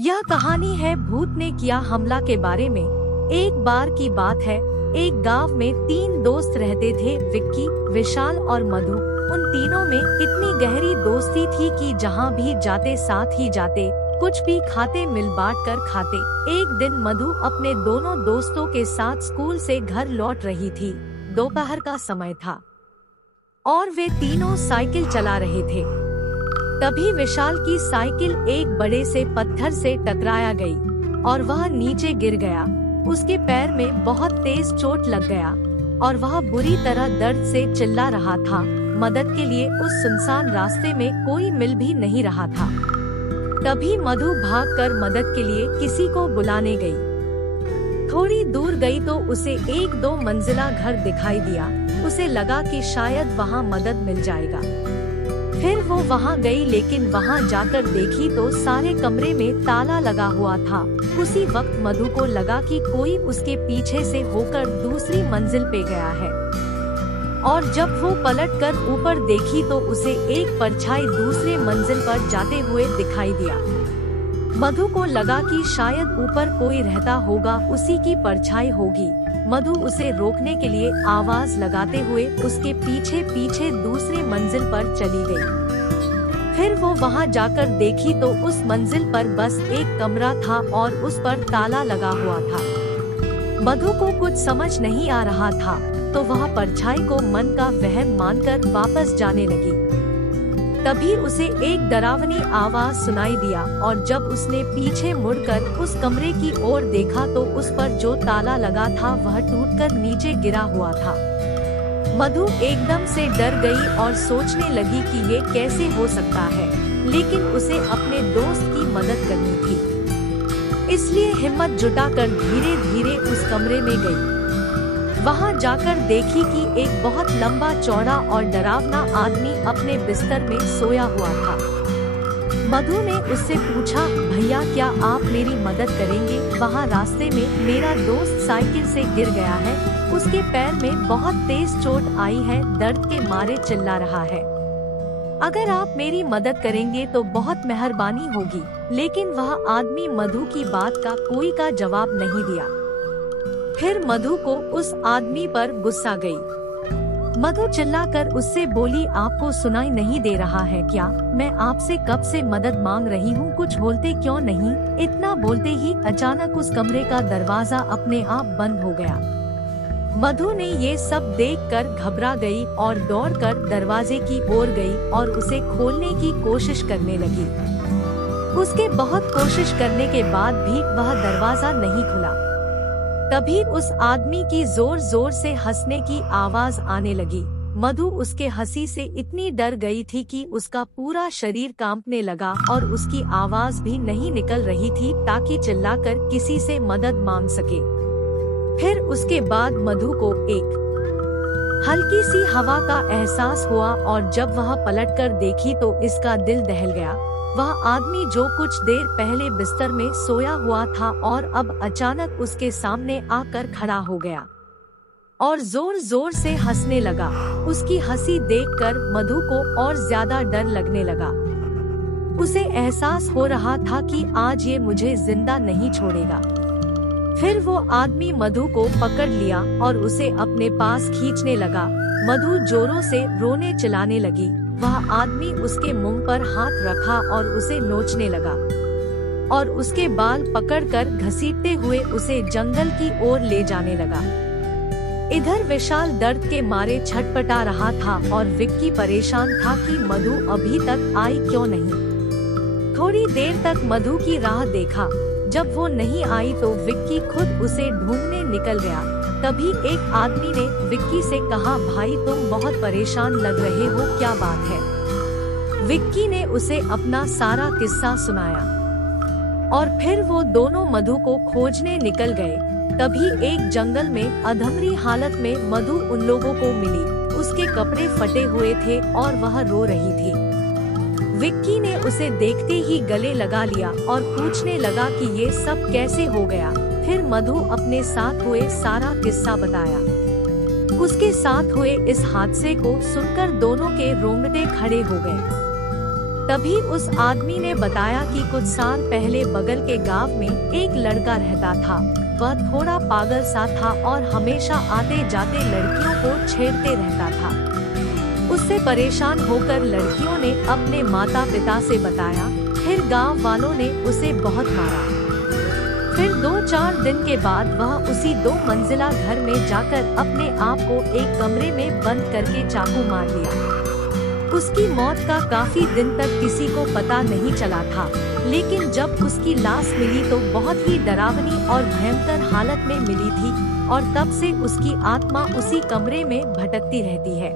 यह कहानी है भूत ने किया हमला के बारे में। एक बार की बात है, एक गांव में 3 दोस्त रहते थे, विक्की, विशाल और मधु। उन तीनों में इतनी गहरी दोस्ती थी कि जहां भी जाते साथ ही जाते, कुछ भी खाते मिल बांट कर खाते। एक दिन मधु अपने दोनों दोस्तों के साथ स्कूल से घर लौट रही थी। दोपहर का समय था और वे तीनों साइकिल चला रहे थे। तभी विशाल की साइकिल एक बड़े से पत्थर से टकराया गई और वह नीचे गिर गया। उसके पैर में बहुत तेज चोट लग गया और वह बुरी तरह दर्द से चिल्ला रहा था। मदद के लिए उस सुनसान रास्ते में कोई मिल भी नहीं रहा था। तभी मधु भागकर मदद के लिए किसी को बुलाने गई। थोड़ी दूर गई तो उसे एक 2 मंजिला घर दिखाई दिया। उसे लगा कि शायद वहां मदद मिल जाएगा। फिर वो वहां गई, लेकिन वहां जाकर देखी तो सारे कमरे में ताला लगा हुआ था। उसी वक्त मधु को लगा कि कोई उसके पीछे से होकर दूसरी मंजिल पे गया है और जब वो पलटकर ऊपर देखी तो उसे एक परछाई दूसरे मंजिल पर जाते हुए दिखाई दिया। मधु को लगा कि शायद ऊपर कोई रहता होगा, उसी की परछाई होगी। मधु उसे रोकने के लिए आवाज लगाते हुए उसके पीछे पीछे दूसरे मंजिल पर चली गई। फिर वो वहां जाकर देखी तो उस मंजिल पर बस एक कमरा था और उस पर ताला लगा हुआ था। मधु को कुछ समझ नहीं आ रहा था तो वह परछाई को मन का वहम मानकर वापस जाने लगी। तभी उसे एक डरावनी आवाज सुनाई दिया और जब उसने पीछे मुड़कर उस कमरे की ओर देखा तो उस पर जो ताला लगा था वह टूटकर नीचे गिरा हुआ था। मधु एकदम से डर गई और सोचने लगी कि ये कैसे हो सकता है, लेकिन उसे अपने दोस्त की मदद करनी थी। इसलिए हिम्मत जुटाकर धीरे धीरे उस कमरे में गई। वहां जाकर देखी कि एक बहुत लंबा चौड़ा और डरावना आदमी अपने बिस्तर में सोया हुआ था। मधु ने उससे पूछा, भैया क्या आप मेरी मदद करेंगे? वहां रास्ते में मेरा दोस्त साइकिल से गिर गया है। उसके पैर में बहुत तेज चोट आई है, दर्द के मारे चिल्ला रहा है। अगर आप मेरी मदद करेंगे तो बहुत मेहरबानी होगी। लेकिन वह आदमी मधु की बात का कोई का जवाब नहीं दिया। फिर मधु को उस आदमी पर गुस्सा गई। मधु चिल्लाकर उससे बोली, आपको सुनाई नहीं दे रहा है क्या? मैं आपसे कब से मदद मांग रही हूँ, कुछ बोलते क्यों नहीं? इतना बोलते ही अचानक उस कमरे का दरवाजा अपने आप बंद हो गया। मधु ने ये सब देखकर घबरा गई और दौड़कर दरवाजे की ओर गई और उसे खोलने की कोशिश करने लगी। उसके बहुत कोशिश करने के बाद भी वह दरवाजा नहीं खुला। तभी उस आदमी की जोर जोर से हंसने की आवाज आने लगी। मधु उसके हंसी से इतनी डर गई थी कि उसका पूरा शरीर कांपने लगा और उसकी आवाज भी नहीं निकल रही थी ताकि चिल्लाकर किसी से मदद मांग सके। फिर उसके बाद मधु को एक हल्की सी हवा का एहसास हुआ और जब वह पलटकर देखी तो इसका दिल दहल गया। वह आदमी जो कुछ देर पहले बिस्तर में सोया हुआ था और अब अचानक उसके सामने आकर खड़ा हो गया और जोर जोर से हंसने लगा। उसकी हंसी देखकर मधु को और ज्यादा डर लगने लगा। उसे एहसास हो रहा था कि आज ये मुझे जिंदा नहीं छोड़ेगा। फिर वो आदमी मधु को पकड़ लिया और उसे अपने पास खींचने लगा। मधु जोरों से रोने चिल्लाने लगी। वह आदमी उसके मुंह पर हाथ रखा और उसे नोचने लगा और उसके बाल पकड़कर घसीटते हुए उसे जंगल की ओर ले जाने लगा। इधर विशाल दर्द के मारे छटपटा रहा था और विक्की परेशान था कि मधु अभी तक आई क्यों नहीं। थोड़ी देर तक मधु की राह देखा। जब वो नहीं आई तो विक्की खुद उसे ढूंढने निकल गया। तभी एक आदमी ने विक्की से कहा, भाई तुम बहुत परेशान लग रहे हो, क्या बात है? विक्की ने उसे अपना सारा किस्सा सुनाया और फिर वो दोनों मधु को खोजने निकल गए। तभी एक जंगल में अधमरी हालत में मधु उन लोगों को मिली। उसके कपड़े फटे हुए थे और वह रो रही थी। विक्की ने उसे देखते ही गले लगा लिया और पूछने लगा कि ये सब कैसे हो गया। फिर मधु अपने साथ हुए सारा किस्सा बताया। उसके साथ हुए इस हादसे को सुनकर दोनों के रोंगटे खड़े हो गए। तभी उस आदमी ने बताया कि कुछ साल पहले बगल के गांव में एक लड़का रहता था। वह थोड़ा पागल सा था और हमेशा आते जाते लड़कियों को छेड़ते रहता था। उससे परेशान होकर लड़कियों ने अपने माता पिता से बताया। फिर गांव वालों ने उसे बहुत मारा। फिर 2-4 दिन के बाद वह उसी 2 मंजिला घर में जाकर अपने आप को एक कमरे में बंद करके चाकू मार लिया। उसकी मौत का काफी दिन तक किसी को पता नहीं चला था, लेकिन जब उसकी लाश मिली तो बहुत ही डरावनी और भयंकर हालत में मिली थी और तब से उसकी आत्मा उसी कमरे में भटकती रहती है।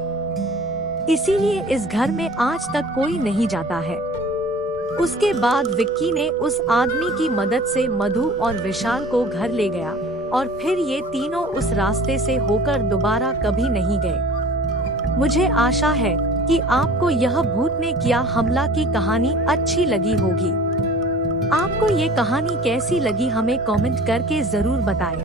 इसीलिए इस घर में आज तक कोई नहीं जाता है। उसके बाद विक्की ने उस आदमी की मदद से मधु और विशाल को घर ले गया और फिर ये तीनों उस रास्ते से होकर दोबारा कभी नहीं गए। मुझे आशा है कि आपको यह भूत ने किया हमला की कहानी अच्छी लगी होगी। आपको ये कहानी कैसी लगी हमें कमेंट करके जरूर बताएं।